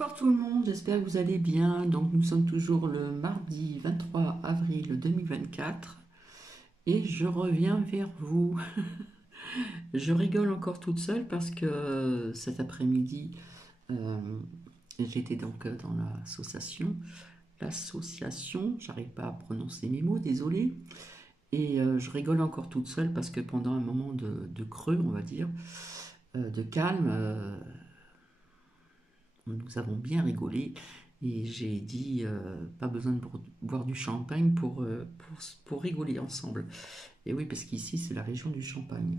Bonsoir tout le monde, j'espère que vous allez bien. Donc nous sommes toujours le mardi 23 avril 2024 et je reviens vers vous. Je rigole encore toute seule parce que cet après-midi, euh, j'étais donc dans l'association, j'arrive pas à prononcer mes mots, désolé. Et je rigole encore toute seule parce que pendant un moment de creux, on va dire, de calme, nous avons bien rigolé et j'ai dit pas besoin de boire du champagne pour rigoler ensemble. Et oui, parce qu'ici c'est la région du Champagne.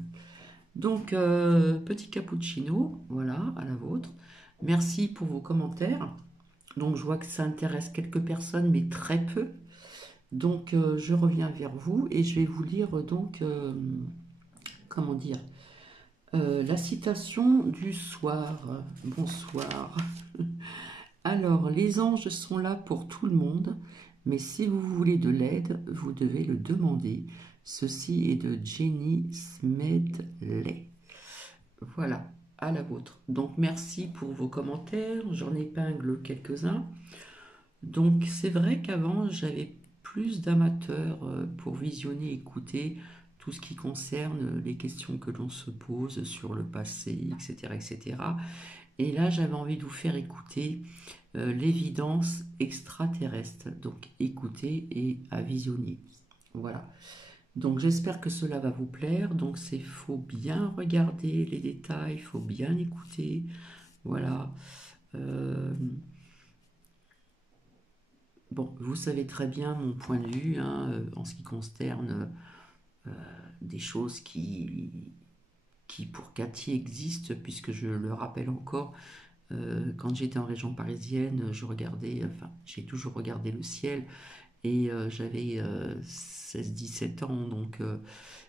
Donc, petit cappuccino, voilà, à la vôtre. Merci pour vos commentaires. Donc, je vois que ça intéresse quelques personnes, mais très peu. Donc, je reviens vers vous et je vais vous lire comment dire, la citation du soir. Bonsoir. Alors, les anges sont là pour tout le monde, mais si vous voulez de l'aide, vous devez le demander. Ceci est de Jenny Smedley. Voilà, à la vôtre. Donc, merci pour vos commentaires. J'en épingle quelques-uns. Donc, c'est vrai qu'avant, j'avais plus d'amateurs pour visionner, écouter tout ce qui concerne les questions que l'on se pose sur le passé, etc., etc. Et là, j'avais envie de vous faire écouter l'évidence extraterrestre. Donc, écouter et à visionner. Voilà. Donc, j'espère que cela va vous plaire. Donc, c'est faut bien regarder les détails, il faut bien écouter. Voilà. Euh, bon, vous savez très bien mon point de vue en ce qui concerne des choses qui pour Cathy existent, puisque je le rappelle encore, quand j'étais en région parisienne, j'ai toujours regardé le ciel et j'avais 16-17 ans, donc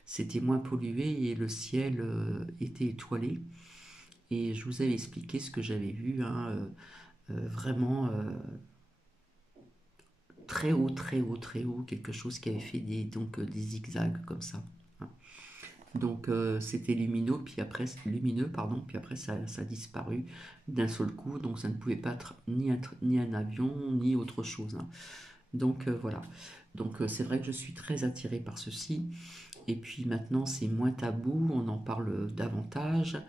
c'était moins pollué et le ciel était étoilé. Et je vous avais expliqué ce que j'avais vu, vraiment très haut, très haut, très haut, quelque chose qui avait fait des zigzags comme ça. Hein. Donc c'était lumineux, pardon, puis après ça a disparu d'un seul coup, donc ça ne pouvait pas être ni un avion, ni autre chose. Hein. Donc voilà. Donc c'est vrai que je suis très attirée par ceci. Et puis maintenant c'est moins tabou, on en parle davantage.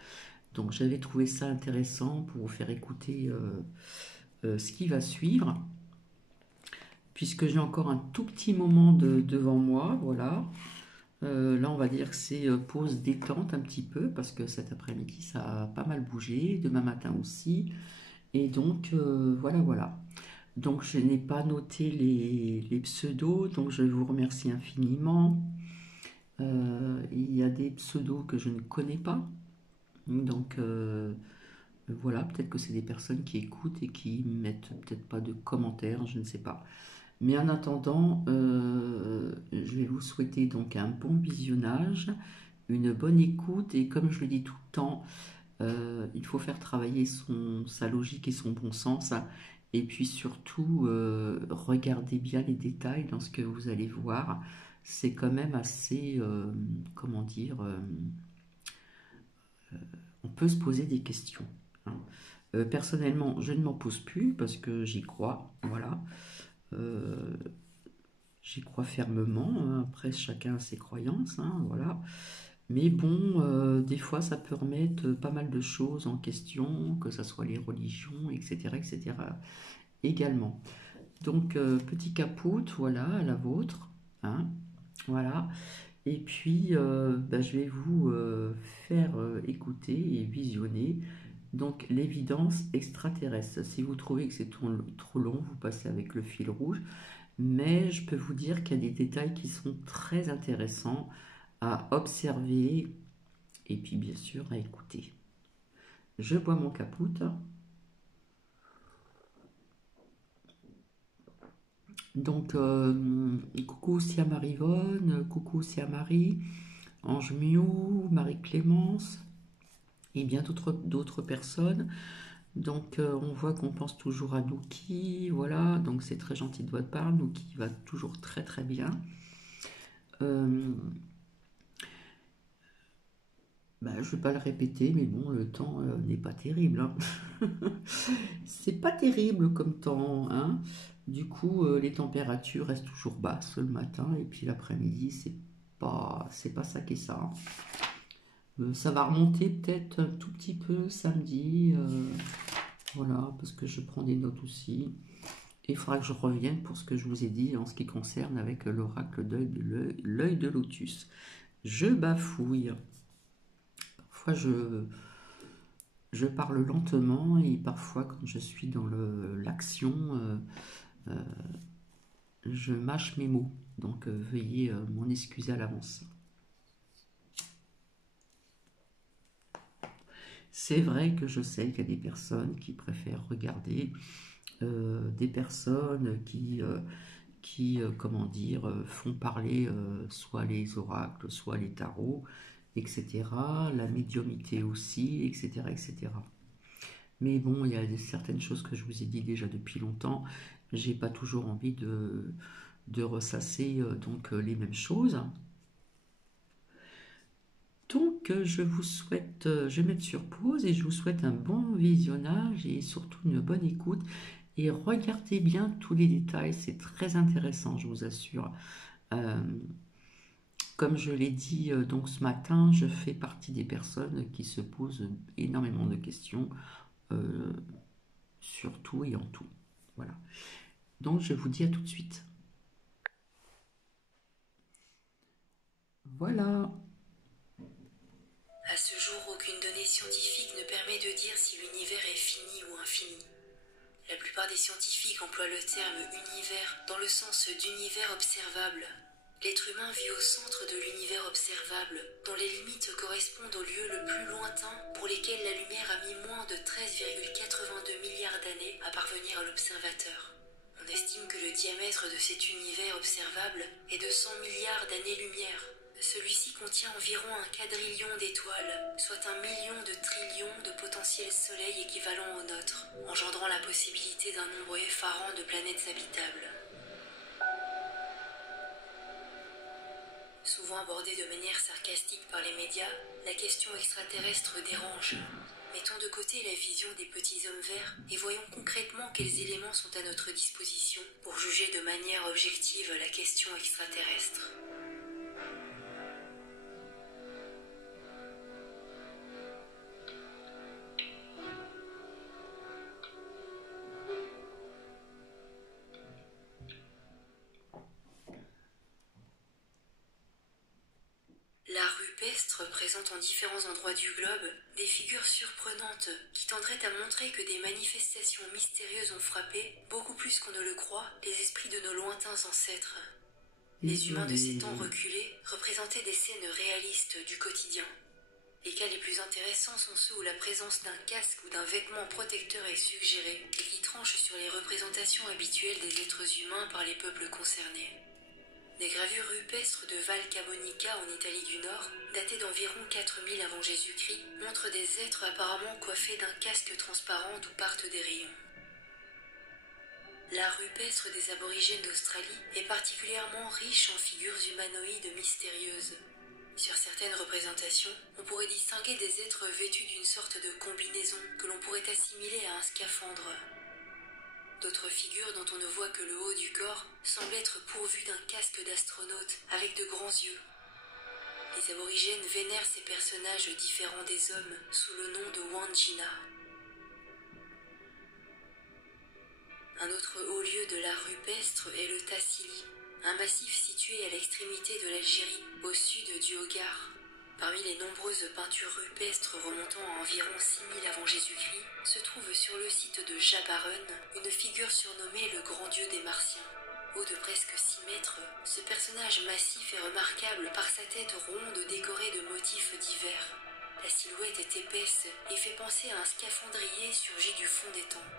Donc j'avais trouvé ça intéressant pour vous faire écouter ce qui va suivre, puisque j'ai encore un tout petit moment devant moi, voilà. Là, on va dire que c'est pause détente un petit peu parce que cet après-midi, ça a pas mal bougé, demain matin aussi. Et donc, voilà, voilà. Donc, je n'ai pas noté les pseudos, donc je vous remercie infiniment. Il y a des pseudos que je ne connais pas. Donc, voilà, peut-être que c'est des personnes qui écoutent et qui mettent peut-être pas de commentaires, je ne sais pas. Mais en attendant, je vais vous souhaiter donc un bon visionnage, une bonne écoute et comme je le dis tout le temps, il faut faire travailler sa logique et son bon sens. Hein. Et puis surtout, regardez bien les détails dans ce que vous allez voir. C'est quand même assez, comment dire, on peut se poser des questions. Hein. Personnellement, je ne m'en pose plus parce que j'y crois. Voilà. Euh, J'y crois fermement. Hein. Après, chacun a ses croyances. Hein, voilà. Mais bon, des fois, ça peut remettre pas mal de choses en question, que ce soit les religions, etc., etc. également. Donc, petit caput, voilà, à la vôtre. Hein, voilà. Et puis, je vais vous faire écouter et visionner donc l'évidence extraterrestre. Si vous trouvez que c'est trop long, vous passez avec le fil rouge. Mais je peux vous dire qu'il y a des détails qui sont très intéressants à observer et puis bien sûr à écouter. Je bois mon caput. Donc, coucou Sia Marivonne, coucou Sia Marie, Ange Miou, Marie-Clémence et bien d'autres personnes. Donc, on voit qu'on pense toujours à Nouki, voilà, donc c'est très gentil de votre part. Nouki va toujours très très bien. Euh, je ne vais pas le répéter, mais bon, le temps n'est pas terrible. Hein. c'est pas terrible comme temps, hein. Du coup, les températures restent toujours basses le matin et puis l'après-midi, c'est pas ça qui est ça, hein. Ça va remonter peut-être un tout petit peu samedi, voilà, parce que je prends des notes aussi. Et il faudra que je revienne pour ce que je vous ai dit en ce qui concerne avec l'oracle de l'œil de lotus. Je bafouille. Parfois, je parle lentement et parfois, quand je suis dans l'action, euh, je mâche mes mots. Donc, veuillez m'en excuser à l'avance. C'est vrai que je sais qu'il y a des personnes qui préfèrent regarder, des personnes qui comment dire, font parler soit les oracles, soit les tarots, etc. La médiumnité aussi, etc., etc. Mais bon, il y a certaines choses que je vous ai dit déjà depuis longtemps. J'ai pas toujours envie de ressasser les mêmes choses. Donc je vous souhaite, je vais mettre sur pause et je vous souhaite un bon visionnage et surtout une bonne écoute. Et regardez bien tous les détails, c'est très intéressant, je vous assure. Euh, Comme je l'ai dit donc ce matin, je fais partie des personnes qui se posent énormément de questions euh, sur tout et en tout. Voilà. Donc je vous dis à tout de suite. Voilà. À ce jour, aucune donnée scientifique ne permet de dire si l'univers est fini ou infini. La plupart des scientifiques emploient le terme univers dans le sens d'univers observable. L'être humain vit au centre de l'univers observable, dont les limites correspondent au lieu le plus lointain pour lesquels la lumière a mis moins de 13,82 milliards d'années à parvenir à l'observateur. On estime que le diamètre de cet univers observable est de 100 milliards d'années-lumière. Celui-ci contient environ un quadrillion d'étoiles, soit 1 million de trillions de potentiels soleils équivalents au nôtre, engendrant la possibilité d'un nombre effarant de planètes habitables. Souvent abordée de manière sarcastique par les médias, la question extraterrestre dérange. Mettons de côté la vision des petits hommes verts et voyons concrètement quels éléments sont à notre disposition pour juger de manière objective la question extraterrestre. La rupestre présente en différents endroits du globe des figures surprenantes qui tenderaient à montrer que des manifestations mystérieuses ont frappé, beaucoup plus qu'on ne le croit, les esprits de nos lointains ancêtres. Les humains de ces temps reculés représentaient des scènes réalistes du quotidien. Les cas les plus intéressants sont ceux où la présence d'un casque ou d'un vêtement protecteur est suggérée et qui tranchent sur les représentations habituelles des êtres humains par les peuples concernés. Des gravures rupestres de Val Camonica en Italie du Nord, datées d'environ 4000 avant Jésus-Christ, montrent des êtres apparemment coiffés d'un casque transparent d'où partent des rayons. L'art rupestre des aborigènes d'Australie est particulièrement riche en figures humanoïdes mystérieuses. Sur certaines représentations, on pourrait distinguer des êtres vêtus d'une sorte de combinaison que l'on pourrait assimiler à un scaphandre. D'autres figures dont on ne voit que le haut du corps semblent être pourvues d'un casque d'astronaute avec de grands yeux. Les aborigènes vénèrent ces personnages différents des hommes sous le nom de Wandjina. Un autre haut lieu de l'art rupestre est le Tassili, un massif situé à l'extrémité de l'Algérie, au sud du Hogar. Parmi les nombreuses peintures rupestres remontant à environ 6000 avant Jésus-Christ, se trouve sur le site de Jabarun une figure surnommée le Grand Dieu des Martiens. Haut de presque 6 mètres, ce personnage massif est remarquable par sa tête ronde décorée de motifs divers. La silhouette est épaisse et fait penser à un scaphandrier surgi du fond des temps.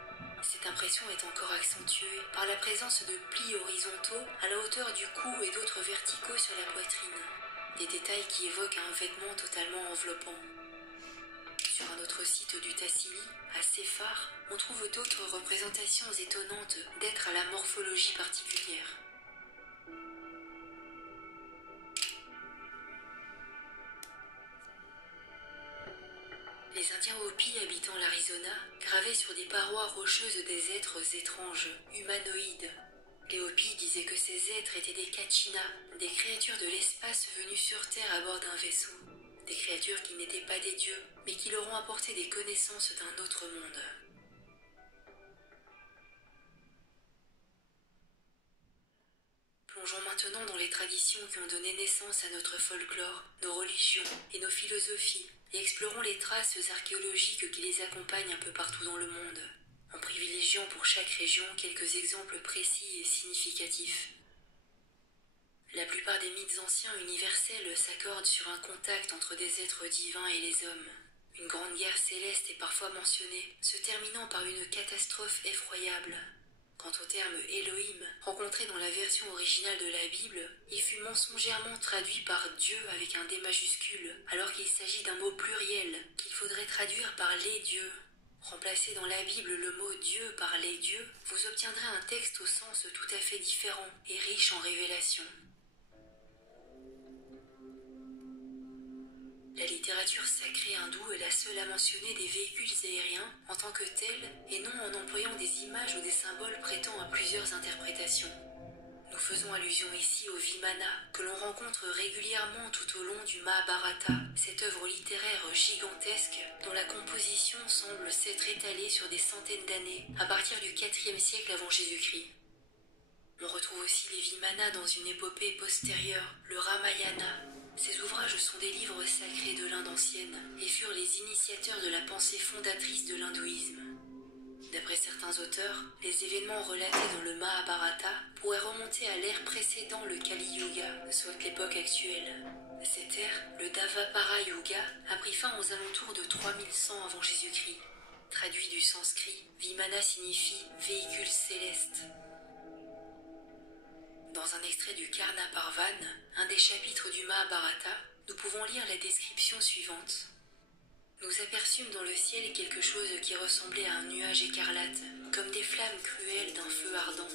Cette impression est encore accentuée par la présence de plis horizontaux à la hauteur du cou et d'autres verticaux sur la poitrine. Des détails qui évoquent un vêtement totalement enveloppant. Sur un autre site du Tassili, à Séphar, on trouve d'autres représentations étonnantes d'êtres à la morphologie particulière. Les Indiens Hopis habitant l'Arizona gravaient sur des parois rocheuses des êtres étranges, humanoïdes. Les Hopis disaient que ces êtres étaient des Kachinas, des créatures de l'espace venues sur Terre à bord d'un vaisseau. Des créatures qui n'étaient pas des dieux, mais qui leur ont apporté des connaissances d'un autre monde. Plongeons maintenant dans les traditions qui ont donné naissance à notre folklore, nos religions et nos philosophies, et explorons les traces archéologiques qui les accompagnent un peu partout dans le monde, en privilégiant pour chaque région quelques exemples précis et significatifs. La plupart des mythes anciens universels s'accordent sur un contact entre des êtres divins et les hommes. Une grande guerre céleste est parfois mentionnée, se terminant par une catastrophe effroyable. Quant au terme Elohim, rencontré dans la version originale de la Bible, il fut mensongèrement traduit par Dieu avec un D majuscule, alors qu'il s'agit d'un mot pluriel, qu'il faudrait traduire par les dieux. Remplacez dans la Bible le mot Dieu par les dieux, vous obtiendrez un texte au sens tout à fait différent et riche en révélations. La littérature sacrée hindoue est la seule à mentionner des véhicules aériens en tant que tels et non en employant des images ou des symboles prêtant à plusieurs interprétations. Nous faisons allusion ici au Vimana, que l'on rencontre régulièrement tout au long du Mahabharata, cette œuvre littéraire gigantesque dont la composition semble s'être étalée sur des centaines d'années, à partir du IVe siècle avant Jésus-Christ. On retrouve aussi les Vimanas dans une épopée postérieure, le Ramayana. Ces ouvrages sont des livres sacrés de l'Inde ancienne et furent les initiateurs de la pensée fondatrice de l'hindouisme. D'après certains auteurs, les événements relatés dans le Mahabharata pourraient remonter à l'ère précédant le Kali Yuga, soit l'époque actuelle. Cette ère, le Dvapara Yuga, a pris fin aux alentours de 3100 avant Jésus-Christ. Traduit du sanskrit, Vimana signifie « véhicule céleste ». Dans un extrait du Karna Parvan, un des chapitres du Mahabharata, nous pouvons lire la description suivante. Nous aperçûmes dans le ciel quelque chose qui ressemblait à un nuage écarlate, comme des flammes cruelles d'un feu ardent.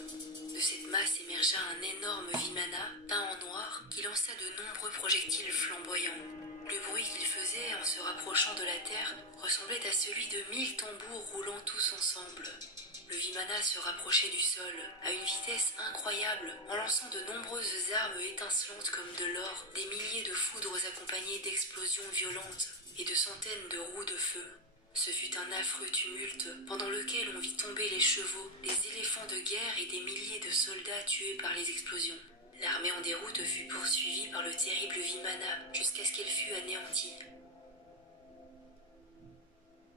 De cette masse émergea un énorme Vimana, peint en noir, qui lança de nombreux projectiles flamboyants. Le bruit qu'il faisait en se rapprochant de la terre ressemblait à celui de 1000 tambours roulant tous ensemble. Le Vimana se rapprochait du sol, à une vitesse incroyable, en lançant de nombreuses armes étincelantes comme de l'or, des milliers de foudres accompagnées d'explosions violentes et de centaines de roues de feu. Ce fut un affreux tumulte, pendant lequel on vit tomber les chevaux, les éléphants de guerre et des milliers de soldats tués par les explosions. L'armée en déroute fut poursuivie par le terrible Vimana, jusqu'à ce qu'elle fût anéantie.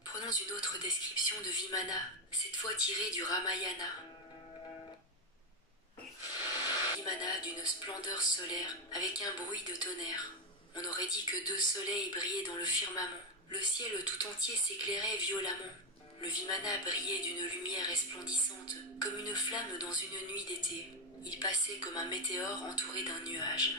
Prenons une autre description de Vimana, cette fois tirée du Ramayana. Vimana d'une splendeur solaire, avec un bruit de tonnerre. On aurait dit que 2 soleils brillaient dans le firmament. Le ciel tout entier s'éclairait violemment. Le Vimana brillait d'une lumière resplendissante, comme une flamme dans une nuit d'été. Il passait comme un météore entouré d'un nuage.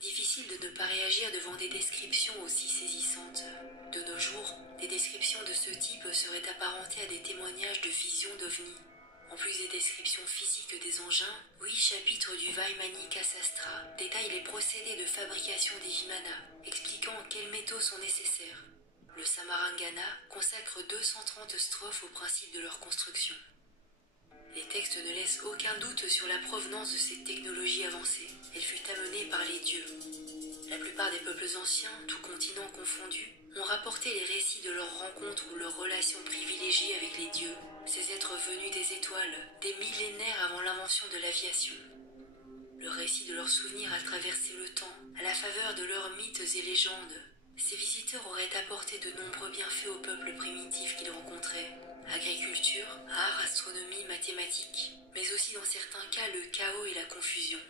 Difficile de ne pas réagir devant des descriptions aussi saisissantes. De nos jours, des descriptions de ce type seraient apparentées à des témoignages de visions d'ovnis. En plus des descriptions physiques des engins, 8 chapitres du Vaimanika Sastra détaillent les procédés de fabrication des Vimanas, expliquant quels métaux sont nécessaires. Le Samarangana consacre 230 strophes au principe de leur construction. Les textes ne laissent aucun doute sur la provenance de cette technologie avancée. Elle fut amenée par les dieux. La plupart des peuples anciens, tous continents confondus, ont rapporté les récits de leurs rencontres ou leurs relations privilégiées avec les dieux, ces êtres venus des étoiles, des millénaires avant l'invention de l'aviation. Le récit de leurs souvenirs a traversé le temps, à la faveur de leurs mythes et légendes. Ces visiteurs auraient apporté de nombreux bienfaits aux peuples primitifs qu'ils rencontraient. Agriculture, art, astronomie, mathématiques, mais aussi dans certains cas le chaos et la confusion.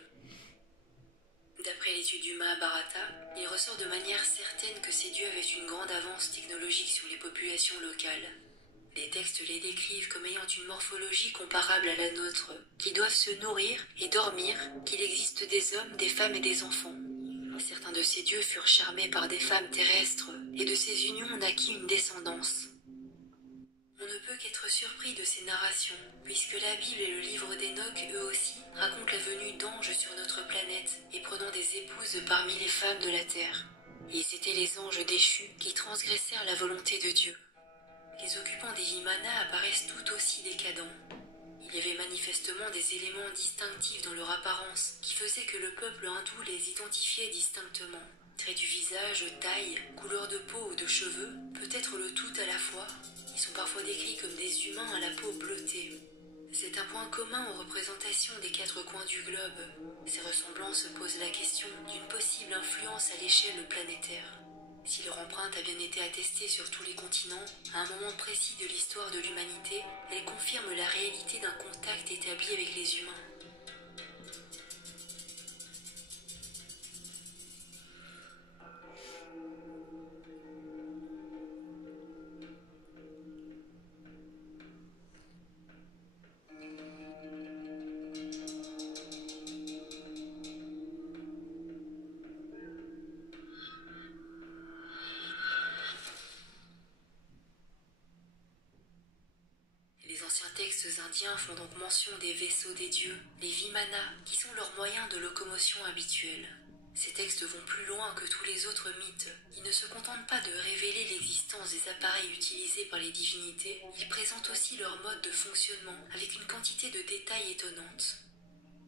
D'après l'étude du Mahabharata, il ressort de manière certaine que ces dieux avaient une grande avance technologique sur les populations locales. Les textes les décrivent comme ayant une morphologie comparable à la nôtre, qui doivent se nourrir et dormir, qu'il existe des hommes, des femmes et des enfants. Certains de ces dieux furent charmés par des femmes terrestres, et de ces unions naquit une descendance. On ne peut qu'être surpris de ces narrations, puisque la Bible et le livre d'Enoch, eux aussi, racontent la venue d'anges sur notre planète et prenant des épouses parmi les femmes de la terre. Ils étaient les anges déchus qui transgressèrent la volonté de Dieu. Les occupants des Vimana apparaissent tout aussi décadents. Il y avait manifestement des éléments distinctifs dans leur apparence qui faisaient que le peuple hindou les identifiait distinctement. Traits du visage, taille, couleur de peau ou de cheveux, peut-être le tout à la fois. Ils sont parfois décrits comme des humains à la peau bleutée. C'est un point commun aux représentations des 4 coins du globe. Ces ressemblances posent la question d'une possible influence à l'échelle planétaire. Si leur empreinte a bien été attestée sur tous les continents, à un moment précis de l'histoire de l'humanité, elle confirme la réalité d'un contact établi avec les humains. Les anciens textes indiens font donc mention des vaisseaux des dieux, les Vimana, qui sont leurs moyens de locomotion habituels. Ces textes vont plus loin que tous les autres mythes. Ils ne se contentent pas de révéler l'existence des appareils utilisés par les divinités, ils présentent aussi leur mode de fonctionnement avec une quantité de détails étonnante.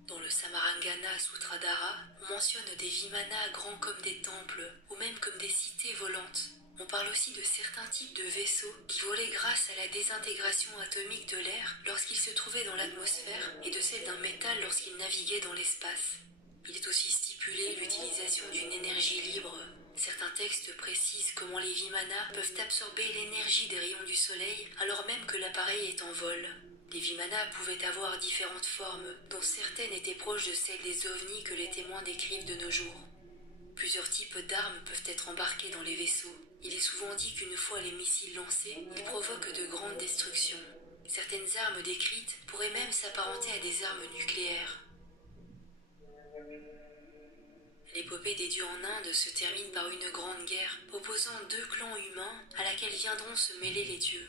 Dans le Samarangana Sutradhara, on mentionne des Vimana grands comme des temples, ou même comme des cités volantes. On parle aussi de certains types de vaisseaux qui volaient grâce à la désintégration atomique de l'air lorsqu'ils se trouvaient dans l'atmosphère et de celle d'un métal lorsqu'ils naviguaient dans l'espace. Il est aussi stipulé l'utilisation d'une énergie libre. Certains textes précisent comment les Vimana peuvent absorber l'énergie des rayons du soleil alors même que l'appareil est en vol. Les Vimana pouvaient avoir différentes formes, dont certaines étaient proches de celles des ovnis que les témoins décrivent de nos jours. Plusieurs types d'armes peuvent être embarqués dans les vaisseaux. Il est souvent dit qu'une fois les missiles lancés, ils provoquent de grandes destructions. Certaines armes décrites pourraient même s'apparenter à des armes nucléaires. L'épopée des dieux en Inde se termine par une grande guerre opposant 2 clans humains à laquelle viendront se mêler les dieux.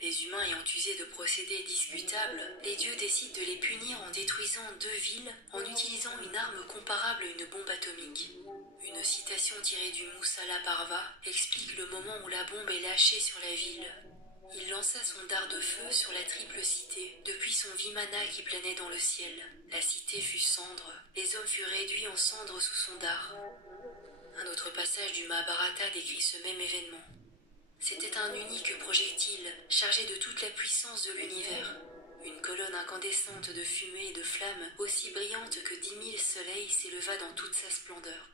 Les humains ayant usé de procédés discutables, les dieux décident de les punir en détruisant 2 villes en utilisant une arme comparable à une bombe atomique. Une citation tirée du Musala Parva explique le moment où la bombe est lâchée sur la ville. Il lança son dard de feu sur la triple cité, depuis son Vimana qui planait dans le ciel. La cité fut cendre, les hommes furent réduits en cendres sous son dard. Un autre passage du Mahabharata décrit ce même événement. C'était un unique projectile, chargé de toute la puissance de l'univers. Une colonne incandescente de fumée et de flammes, aussi brillante que 10 000 soleils, s'éleva dans toute sa splendeur.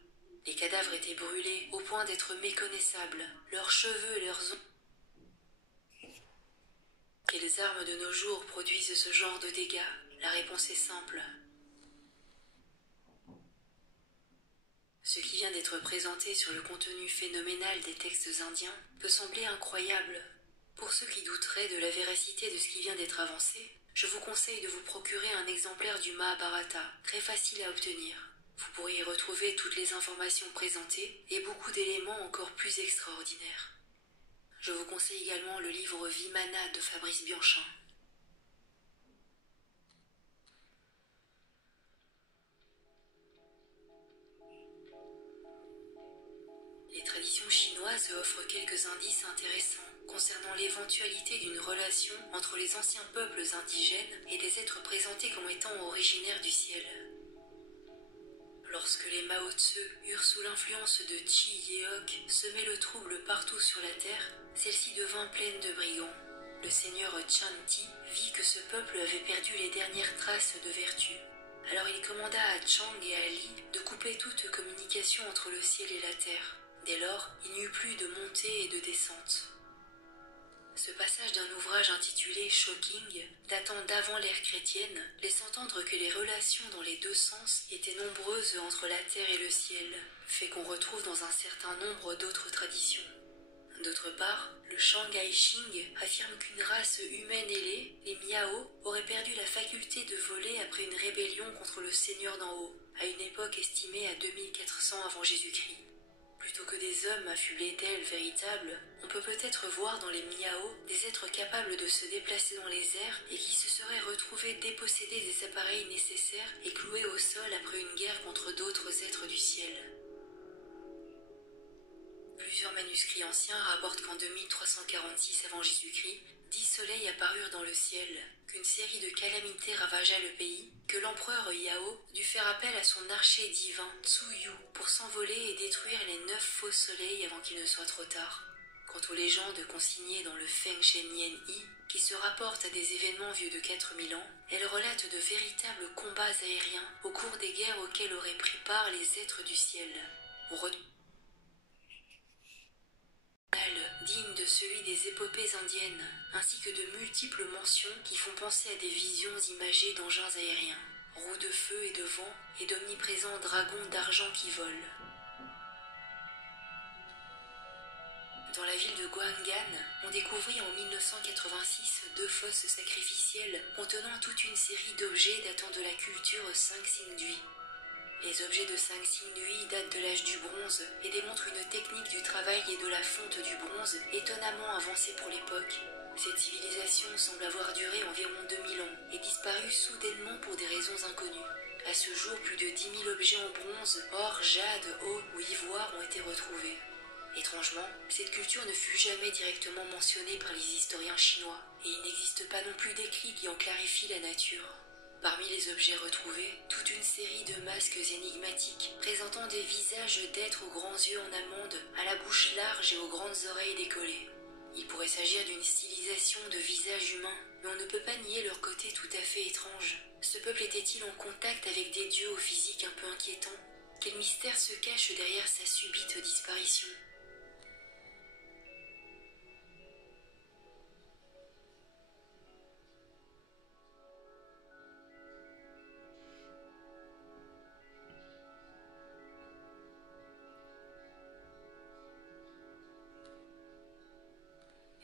Les cadavres étaient brûlés au point d'être méconnaissables, leurs cheveux et leurs ongles. Quelles armes de nos jours produisent ce genre de dégâts? La réponse est simple. Ce qui vient d'être présenté sur le contenu phénoménal des textes indiens peut sembler incroyable. Pour ceux qui douteraient de la véracité de ce qui vient d'être avancé, je vous conseille de vous procurer un exemplaire du Mahabharata, très facile à obtenir. Vous pourrez y retrouver toutes les informations présentées et beaucoup d'éléments encore plus extraordinaires. Je vous conseille également le livre Vimana de Fabrice Bianchin. Les traditions chinoises offrent quelques indices intéressants concernant l'éventualité d'une relation entre les anciens peuples indigènes et des êtres présentés comme étant originaires du ciel. Lorsque les Mao Tse eurent sous l'influence de Chi Yeok semé le trouble partout sur la terre, celle-ci devint pleine de brigands. Le seigneur Chan Ti vit que ce peuple avait perdu les dernières traces de vertu. Alors il commanda à Chang et à Li de couper toute communication entre le ciel et la terre. Dès lors, il n'y eut plus de montée et de descente. Ce passage d'un ouvrage intitulé Shocking, datant d'avant l'ère chrétienne, laisse entendre que les relations dans les 2 sens étaient nombreuses entre la terre et le ciel, fait qu'on retrouve dans un certain nombre d'autres traditions. D'autre part, le Shanghai Shing affirme qu'une race humaine ailée, les Miao, aurait perdu la faculté de voler après une rébellion contre le Seigneur d'en haut, à une époque estimée à 2400 avant Jésus-Christ. Plutôt que des hommes affublés d'ailes véritables, on peut peut-être voir dans les Miao des êtres capables de se déplacer dans les airs et qui se seraient retrouvés dépossédés des appareils nécessaires et cloués au sol après une guerre contre d'autres êtres du ciel. Plusieurs manuscrits anciens rapportent qu'en 2346 avant Jésus-Christ, 10 soleils apparurent dans le ciel, qu'une série de calamités ravagea le pays, que l'empereur Yao dut faire appel à son archer divin Tsuyu pour s'envoler et détruire les 9 faux soleils avant qu'il ne soit trop tard. Quant aux légendes consignées dans le Feng Shenyan Yi, qui se rapportent à des événements vieux de 4000 ans, elles relatent de véritables combats aériens au cours des guerres auxquelles auraient pris part les êtres du ciel. On retrouve digne de celui des épopées indiennes, ainsi que de multiples mentions qui font penser à des visions imagées d'engins aériens, roues de feu et de vent, et d'omniprésents dragons d'argent qui volent. Dans la ville de Guangan, on découvrit en 1986 2 fosses sacrificielles contenant toute une série d'objets datant de la culture Xingdui. Les objets de Xingdui datent de l'âge du bronze et démontrent une technique du travail et de la fonte du bronze étonnamment avancée pour l'époque. Cette civilisation semble avoir duré environ 2000 ans et disparu soudainement pour des raisons inconnues. À ce jour, plus de 10 000 objets en bronze, or, jade, eau ou ivoire ont été retrouvés. Étrangement, cette culture ne fut jamais directement mentionnée par les historiens chinois, et il n'existe pas non plus d'écrit qui en clarifie la nature. Parmi les objets retrouvés, toute une série de masques énigmatiques, présentant des visages d'êtres aux grands yeux en amande, à la bouche large et aux grandes oreilles décollées. Il pourrait s'agir d'une stylisation de visages humains, mais on ne peut pas nier leur côté tout à fait étrange. Ce peuple était-il en contact avec des dieux au physique un peu inquiétant? Quel mystère se cache derrière sa subite disparition?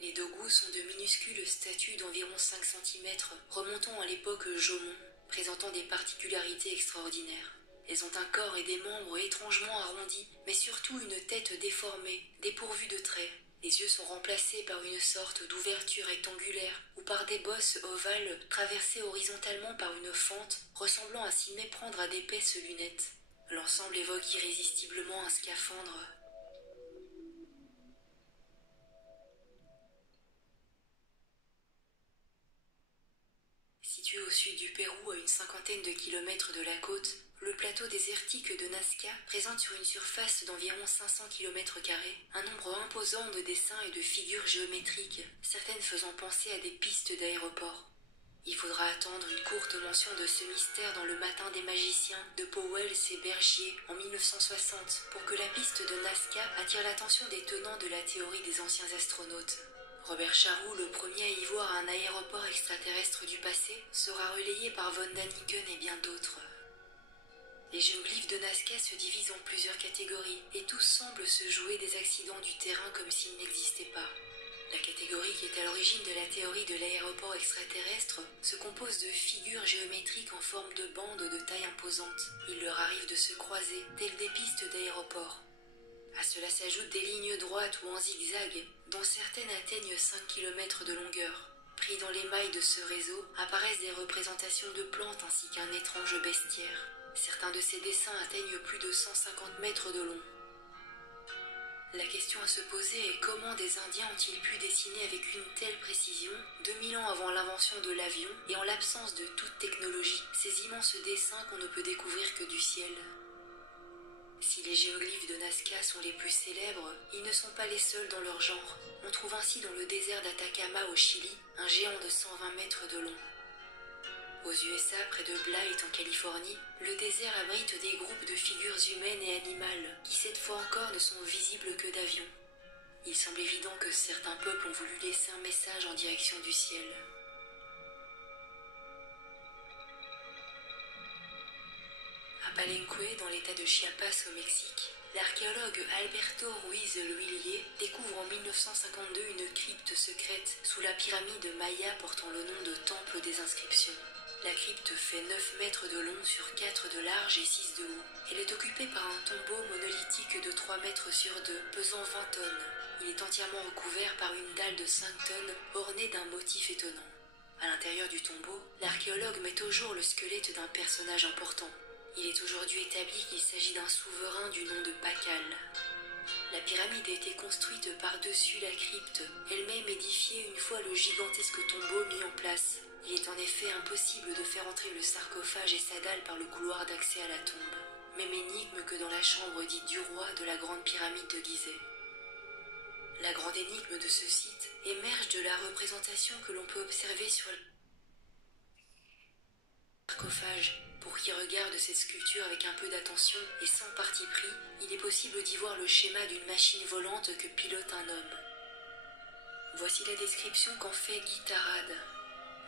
Les dogus sont de minuscules statues d'environ 5 cm, remontant à l'époque Jomon, présentant des particularités extraordinaires. Elles ont un corps et des membres étrangement arrondis, mais surtout une tête déformée, dépourvue de traits. Les yeux sont remplacés par une sorte d'ouverture rectangulaire ou par des bosses ovales traversées horizontalement par une fente, ressemblant à s'y méprendre à d'épaisses lunettes. L'ensemble évoque irrésistiblement un scaphandre. Situé au sud du Pérou, à une 50aine de kilomètres de la côte, le plateau désertique de Nazca présente sur une surface d'environ 500 km², un nombre imposant de dessins et de figures géométriques, certaines faisant penser à des pistes d'aéroports. Il faudra attendre une courte mention de ce mystère dans Le Matin des magiciens de Powell et Bergier en 1960 pour que la piste de Nazca attire l'attention des tenants de la théorie des anciens astronautes. Robert Charroux, le premier à y voir un aéroport extraterrestre du passé, sera relayé par von Daniken et bien d'autres. Les géoglyphes de Nazca se divisent en plusieurs catégories et tous semblent se jouer des accidents du terrain comme s'ils n'existaient pas. La catégorie qui est à l'origine de la théorie de l'aéroport extraterrestre se compose de figures géométriques en forme de bandes de taille imposante. Il leur arrive de se croiser, telles des pistes d'aéroport. À cela s'ajoutent des lignes droites ou en zigzag, dont certaines atteignent 5 km de longueur. Pris dans les mailles de ce réseau, apparaissent des représentations de plantes ainsi qu'un étrange bestiaire. Certains de ces dessins atteignent plus de 150 mètres de long. La question à se poser est comment des Indiens ont-ils pu dessiner avec une telle précision, 2000 ans avant l'invention de l'avion et en l'absence de toute technologie, ces immenses dessins qu'on ne peut découvrir que du ciel. Si les géoglyphes de Nazca sont les plus célèbres, ils ne sont pas les seuls dans leur genre. On trouve ainsi dans le désert d'Atacama au Chili un géant de 120 mètres de long. Aux USA, près de Blythe en Californie, le désert abrite des groupes de figures humaines et animales qui cette fois encore ne sont visibles que d'avions. Il semble évident que certains peuples ont voulu laisser un message en direction du ciel. À Palenque, dans l'état de Chiapas au Mexique, l'archéologue Alberto Ruiz Lhuillier découvre en 1952 une crypte secrète sous la pyramide Maya portant le nom de Temple des Inscriptions. La crypte fait 9 mètres de long sur 4 de large et 6 de haut. Elle est occupée par un tombeau monolithique de 3 mètres sur 2, pesant 20 tonnes. Il est entièrement recouvert par une dalle de 5 tonnes ornée d'un motif étonnant. À l'intérieur du tombeau, l'archéologue met au jour le squelette d'un personnage important. Il est aujourd'hui établi qu'il s'agit d'un souverain du nom de Pakal. La pyramide a été construite par-dessus la crypte, elle-même édifiée une fois le gigantesque tombeau mis en place. Il est en effet impossible de faire entrer le sarcophage et sa dalle par le couloir d'accès à la tombe. Même énigme que dans la chambre dite du roi de la grande pyramide de Gizeh. La grande énigme de ce site émerge de la représentation que l'on peut observer sur le sarcophage. Pour qui regarde cette sculpture avec un peu d'attention et sans parti pris, il est possible d'y voir le schéma d'une machine volante que pilote un homme. Voici la description qu'en fait Guy Tarade.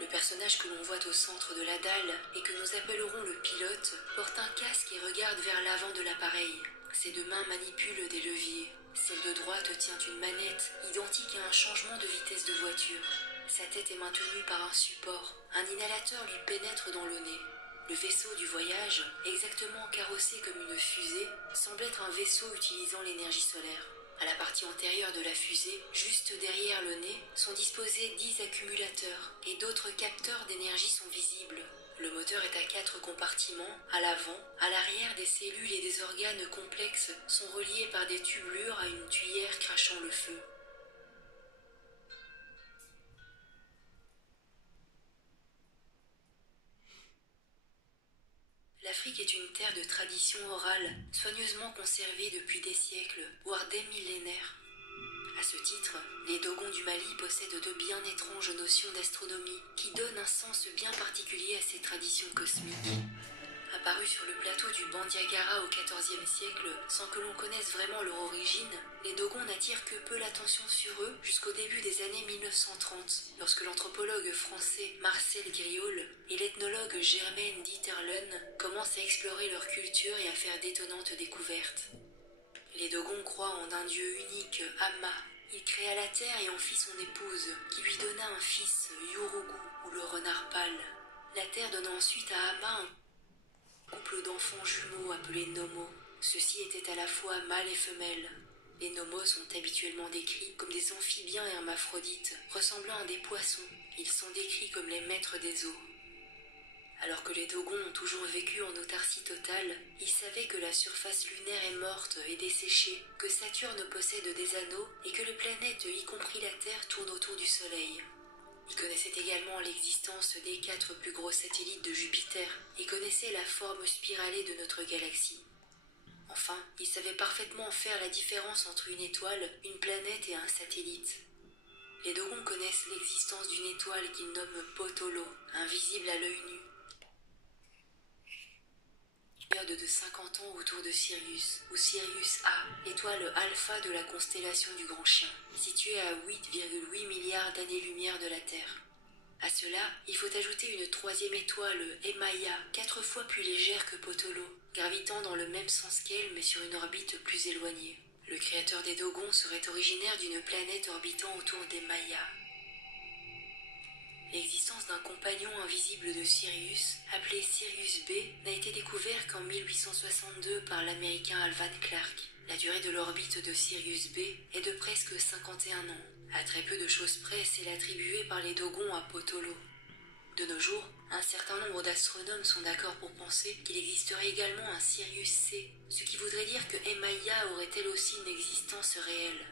Le personnage que l'on voit au centre de la dalle et que nous appellerons le pilote porte un casque et regarde vers l'avant de l'appareil. Ses deux mains manipulent des leviers. Celle de droite tient une manette identique à un changement de vitesse de voiture. Sa tête est maintenue par un support. Un inhalateur lui pénètre dans le nez. Le vaisseau du voyage, exactement carrossé comme une fusée, semble être un vaisseau utilisant l'énergie solaire. À la partie antérieure de la fusée, juste derrière le nez, sont disposés 10 accumulateurs et d'autres capteurs d'énergie sont visibles. Le moteur est à 4 compartiments. À l'avant, à l'arrière, des cellules et des organes complexes sont reliés par des tubulures à une tuyère crachant le feu. L'Afrique est une terre de tradition orale, soigneusement conservée depuis des siècles, voire des millénaires. À ce titre, les Dogons du Mali possèdent de bien étranges notions d'astronomie qui donnent un sens bien particulier à ces traditions cosmiques. Apparus sur le plateau du Bandiagara au XIVe siècle, sans que l'on connaisse vraiment leur origine, les Dogons n'attirent que peu l'attention sur eux jusqu'au début des années 1930, lorsque l'anthropologue français Marcel Griaule et l'ethnologue Germaine Dieterlen commencent à explorer leur culture et à faire d'étonnantes découvertes. Les Dogons croient en un dieu unique, Amma. Il créa la terre et en fit son épouse, qui lui donna un fils, Yurugu, ou le renard pâle. La terre donna ensuite à Amma un couple d'enfants jumeaux appelés Nomos. Ceux-ci étaient à la fois mâles et femelles. Les Nomos sont habituellement décrits comme des amphibiens hermaphrodites, ressemblant à des poissons. Ils sont décrits comme les maîtres des eaux. Alors que les Dogons ont toujours vécu en autarcie totale, ils savaient que la surface lunaire est morte et desséchée, que Saturne possède des anneaux et que les planètes, y compris la Terre, tournent autour du Soleil. Ils connaissaient également l'existence des 4 plus gros satellites de Jupiter et connaissaient la forme spiralée de notre galaxie. Enfin, ils savaient parfaitement faire la différence entre une étoile, une planète et un satellite. Les Dogons connaissent l'existence d'une étoile qu'ils nomment Potolo, invisible à l'œil nu. De 50 ans autour de Sirius, ou Sirius A, étoile alpha de la constellation du Grand Chien, située à 8,8 milliards d'années-lumière de la Terre. À cela, il faut ajouter une troisième étoile, Emaya, 4 fois plus légère que Potolo, gravitant dans le même sens qu'elle mais sur une orbite plus éloignée. Le créateur des Dogons serait originaire d'une planète orbitant autour d'Emaya. L'existence d'un compagnon invisible de Sirius, appelé Sirius B, n'a été découvert qu'en 1862 par l'américain Alvan Clark. La durée de l'orbite de Sirius B est de presque 51 ans. À très peu de choses près, c'est l'attribué par les Dogons à Potolo. De nos jours, un certain nombre d'astronomes sont d'accord pour penser qu'il existerait également un Sirius C, ce qui voudrait dire que Emaya aurait elle aussi une existence réelle.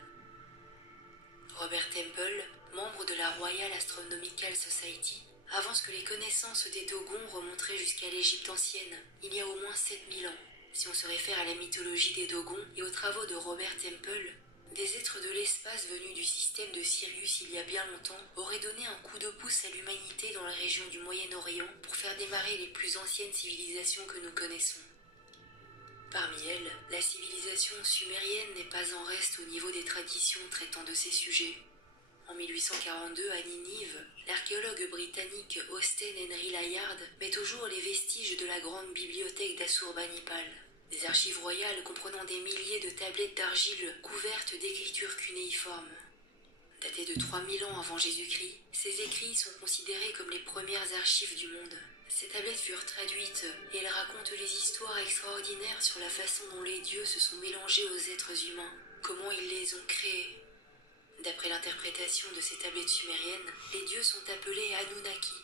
Robert Temple, membre de la Royal Astronomical Society, avance que les connaissances des Dogons remonteraient jusqu'à l'Égypte ancienne, il y a au moins 7000 ans. Si on se réfère à la mythologie des Dogons et aux travaux de Robert Temple, des êtres de l'espace venus du système de Sirius il y a bien longtemps auraient donné un coup de pouce à l'humanité dans la région du Moyen-Orient pour faire démarrer les plus anciennes civilisations que nous connaissons. Parmi elles, la civilisation sumérienne n'est pas en reste au niveau des traditions traitant de ces sujets. En 1842, à Ninive, l'archéologue britannique Austen Henry Layard met au jour les vestiges de la grande bibliothèque d'Assurbanipal. Des archives royales comprenant des milliers de tablettes d'argile couvertes d'écritures cunéiformes. Datées de 3000 ans avant Jésus-Christ, ces écrits sont considérés comme les premières archives du monde. Ces tablettes furent traduites et elles racontent les histoires extraordinaires sur la façon dont les dieux se sont mélangés aux êtres humains, comment ils les ont créés. D'après l'interprétation de ces tablettes sumériennes, les dieux sont appelés Anunnaki.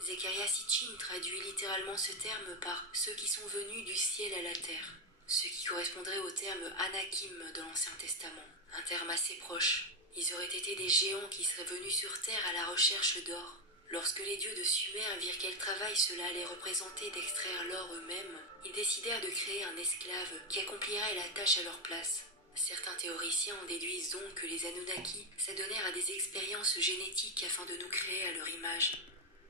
Zecharia Sitchin traduit littéralement ce terme par « ceux qui sont venus du ciel à la terre ». ce qui correspondrait au terme Anakim de l'Ancien Testament, un terme assez proche. Ils auraient été des géants qui seraient venus sur Terre à la recherche d'or. Lorsque les dieux de Sumer virent quel travail cela allait représenter d'extraire l'or eux-mêmes, ils décidèrent de créer un esclave qui accomplirait la tâche à leur place. Certains théoriciens en déduisent donc que les Anunnaki s'adonnèrent à des expériences génétiques afin de nous créer à leur image.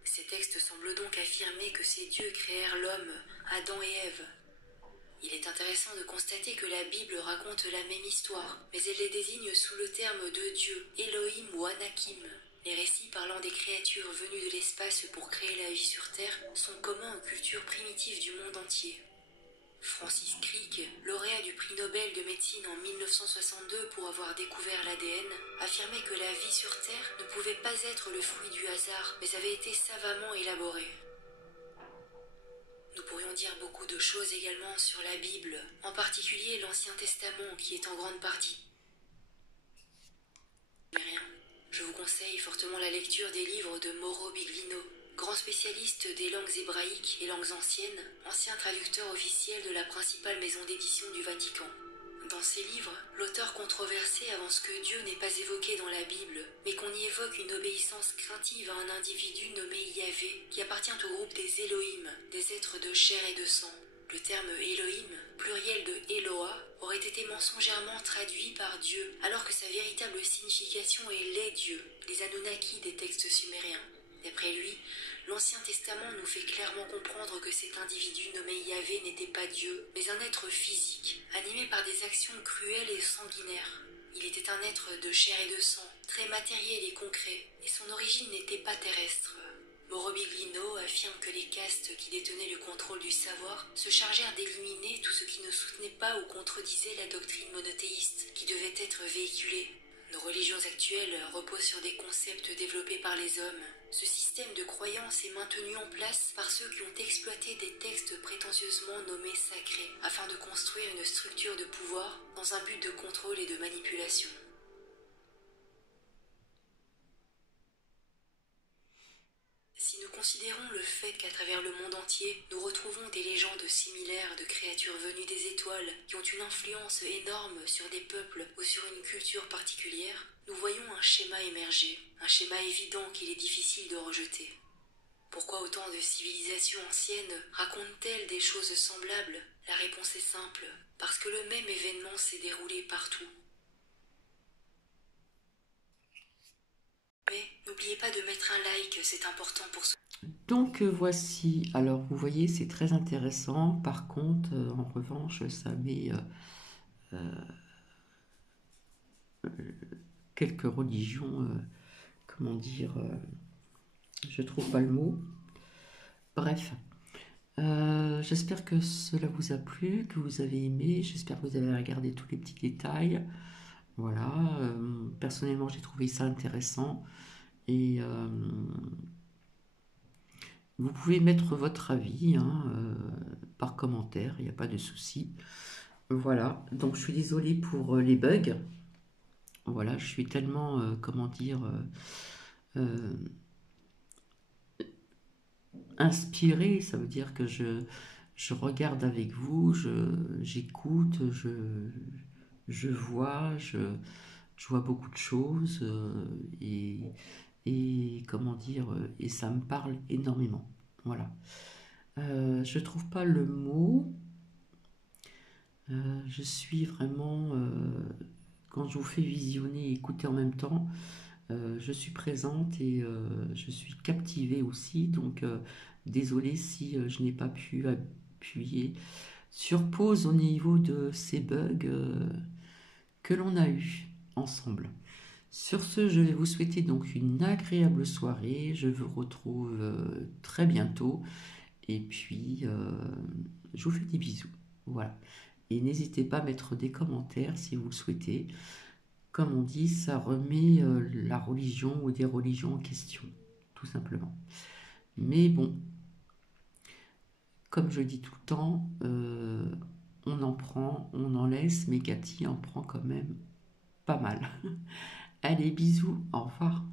Ces textes semblent donc affirmer que ces dieux créèrent l'homme, Adam et Ève. Il est intéressant de constater que la Bible raconte la même histoire, mais elle les désigne sous le terme de Dieu, Elohim ou Anakim. Les récits parlant des créatures venues de l'espace pour créer la vie sur Terre sont communs aux cultures primitives du monde entier. Francis Crick, lauréat du prix Nobel de médecine en 1962 pour avoir découvert l'ADN, affirmait que la vie sur Terre ne pouvait pas être le fruit du hasard, mais avait été savamment élaborée. Nous pourrions dire beaucoup de choses également sur la Bible, en particulier l'Ancien Testament qui est en grande partie. Mais rien. Je vous conseille fortement la lecture des livres de Mauro Biglino, grand spécialiste des langues hébraïques et langues anciennes, ancien traducteur officiel de la principale maison d'édition du Vatican. Dans ses livres, l'auteur controversé avance que Dieu n'est pas évoqué dans la Bible, mais qu'on y évoque une obéissance craintive à un individu nommé Yahvé, qui appartient au groupe des Elohim, des êtres de chair et de sang. Le terme Elohim, pluriel de Eloah, aurait été mensongèrement traduit par Dieu, alors que sa véritable signification est les dieux, les Anunnaki des textes sumériens. D'après lui, l'Ancien Testament nous fait clairement comprendre que cet individu nommé Yahvé n'était pas Dieu, mais un être physique, animé par des actions cruelles et sanguinaires. Il était un être de chair et de sang, très matériel et concret, et son origine n'était pas terrestre. Mauro Biglino affirme que les castes qui détenaient le contrôle du savoir se chargèrent d'éliminer tout ce qui ne soutenait pas ou contredisait la doctrine monothéiste qui devait être véhiculée. Nos religions actuelles reposent sur des concepts développés par les hommes. Ce système de croyance est maintenu en place par ceux qui ont exploité des textes prétentieusement nommés sacrés, afin de construire une structure de pouvoir dans un but de contrôle et de manipulation. Si nous considérons le fait qu'à travers le monde entier, nous retrouvons des légendes similaires de créatures venues des étoiles qui ont une influence énorme sur des peuples ou sur une culture particulière, nous voyons un schéma émerger, un schéma évident qu'il est difficile de rejeter. Pourquoi autant de civilisations anciennes racontent-elles des choses semblables? La réponse est simple, parce que le même événement s'est déroulé partout. Mais n'oubliez pas de mettre un like, c'est important pour ce... Donc voici, alors vous voyez c'est très intéressant, par contre en revanche ça met quelques religions, comment dire, je trouve pas le mot, bref. J'espère que cela vous a plu, que vous avez aimé, j'espère que vous avez regardé tous les petits détails, voilà, personnellement j'ai trouvé ça intéressant, et vous pouvez mettre votre avis hein, par commentaire, il n'y a pas de souci. Voilà, donc je suis désolée pour les bugs. Voilà, je suis tellement, comment dire, inspirée, ça veut dire que je regarde avec vous, j'écoute, je vois, je vois beaucoup de choses et comment dire, et ça me parle énormément. Voilà. Je trouve pas le mot. Je suis vraiment, quand je vous fais visionner et écouter en même temps, je suis présente et je suis captivée aussi. Donc, désolée si je n'ai pas pu appuyer sur pause au niveau de ces bugs que l'on a eu ensemble. Sur ce, je vais vous souhaiter donc une agréable soirée. Je vous retrouve très bientôt. Et puis, je vous fais des bisous. Voilà. Et n'hésitez pas à mettre des commentaires si vous le souhaitez. Comme on dit, ça remet la religion ou des religions en question, tout simplement. Mais bon, comme je dis tout le temps, on en prend, on en laisse, mais Cathy en prend quand même pas mal. Allez, bisous, au revoir.